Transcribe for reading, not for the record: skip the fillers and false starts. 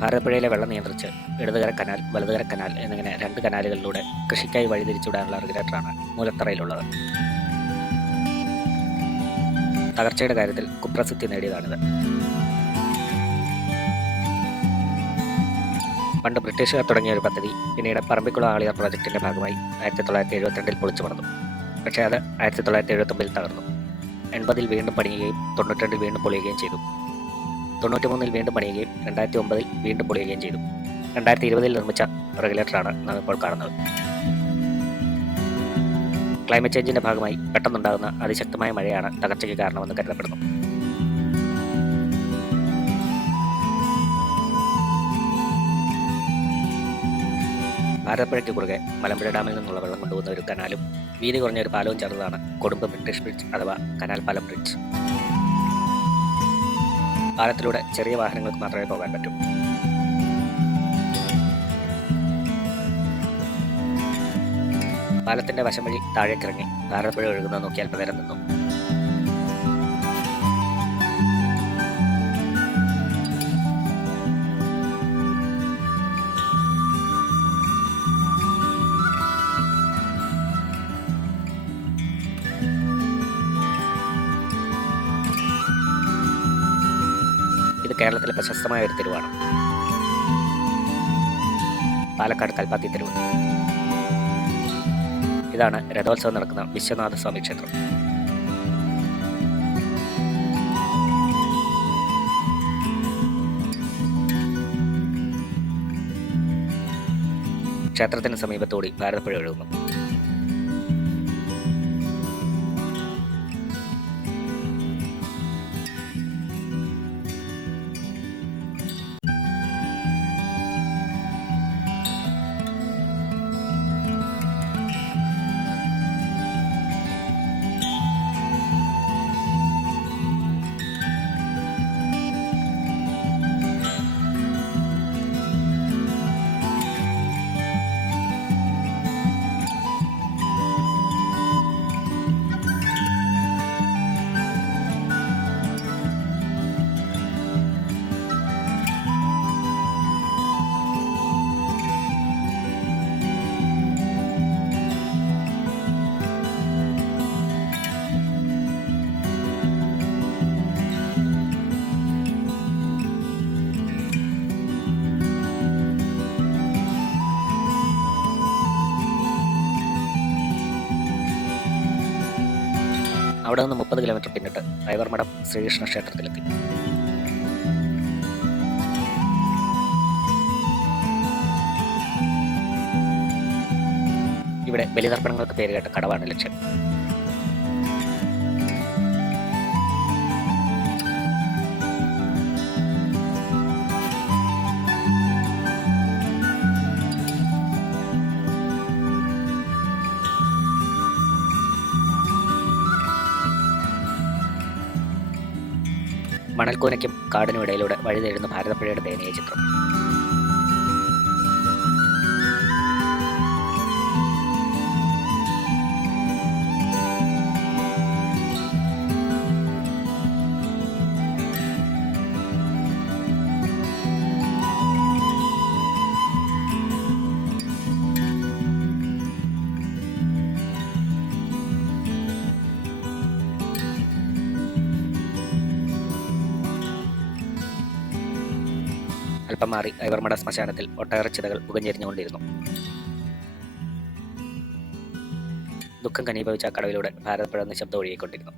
ഭാരതപ്പുഴയിലെ വെള്ളം നിയന്ത്രിച്ച് ഇടതുകര canal, വലതുകര canal എന്നിങ്ങനെ രണ്ട് കനാലുകളിലൂടെ കൃഷിക്കായി വഴിതിരിച്ചുവിടാനുള്ള റെഗുലേറ്ററാണ് മൂലത്തറയിലുള്ളത്. തകർച്ചയുടെ കാര്യത്തിൽ കുപ്രസിദ്ധി നേടിയതാണിത്. പണ്ട് ബ്രിട്ടീഷുകാർ തുടങ്ങിയ ഒരു പദ്ധതി പിന്നീട് പറമ്പിക്കുളം ആളിയാർ പ്രോജക്റ്റിന്റെ ഭാഗമായി 1972 പൊളിച്ചു പണിതു. പക്ഷേ അത് 1979 തകർന്നു. 80 വീണ്ടും പണിയുകയും 92 വീണ്ടും പൊളിയുകയും ചെയ്തു. 93 വീണ്ടും പണിയുകയും 2009 വീണ്ടും പൊളിയുകയും ചെയ്തു. 2020 നിർമ്മിച്ച റെഗുലേറ്ററാണ് നാം ഇപ്പോൾ കാണുന്നത്. ക്ലൈമറ്റ് ചേഞ്ചിന്റെ ഭാഗമായി പെട്ടെന്നുണ്ടാകുന്ന അതിശക്തമായ മഴയാണ് തകർച്ചയ്ക്ക് കാരണമെന്ന് കരുതപ്പെടുന്നു. ഭാരതപ്പുഴയ്ക്ക് കുറുകെ മലമ്പുഴ ഡാമിൽ നിന്നുള്ള വെള്ളം കൊണ്ടുപോകുന്ന ഒരു കനാലും വീതി കുറഞ്ഞ ഒരു പാലവും ചേർന്നതാണ് കൊടുമ്പ് ബ്രിട്ടീഷ് ബ്രിഡ്ജ് അഥവാ കനാൽ പാലം ബ്രിഡ്ജ്. പാലത്തിലൂടെ ചെറിയ വാഹനങ്ങൾക്ക് മാത്രമേ പോകാൻ പറ്റൂ. പാലത്തിന്റെ വശം വഴി താഴേക്കിറങ്ങി ഭാരതപ്പുഴ ഒഴുകുന്നത് നോക്കി അല്പനേരം നിന്നു. ഇത് കേരളത്തിലെ പ്രശസ്തമായ ഒരു തെരുവാണ്, പാലക്കാട് കൽപ്പാത്തി തെരുവ്. ഇതാണ് രഥോത്സവം നടക്കുന്ന വിശ്വനാഥ സ്വാമി ക്ഷേത്രം. ക്ഷേത്രത്തിന് സമീപത്തോടി ഭാരതപ്പുഴ ഒഴുകുന്നു. അവിടെ നിന്ന് 30 കിലോമീറ്റർ പിന്നിട്ട് ഐവർമഠം ശ്രീകൃഷ്ണ ക്ഷേത്രത്തിലെത്തി. ഇവിടെ ബലിതർപ്പണങ്ങൾക്ക് പേരുകേട്ട കടവാണ് ലക്ഷ്യം. മണൽക്കൂനയ്ക്കും കാടിനും ഇടയിലൂടെ വഴി തേടുന്ന ഭാരതപ്പുഴയുടെ ദയനീയ ചിത്രം. അല്പം മാറി ഐവർമഠ ശ്മശാനത്തിൽ ഒട്ടേറെ ചിതകൾ പുകഞ്ഞെരിഞ്ഞുകൊണ്ടിരുന്നു. ദുഃഖം കനീഭവിച്ച കടവിലൂടെ ഭാരതപ്പുഴ നിശബ്ദം ഒഴുകിക്കൊണ്ടിരുന്നു.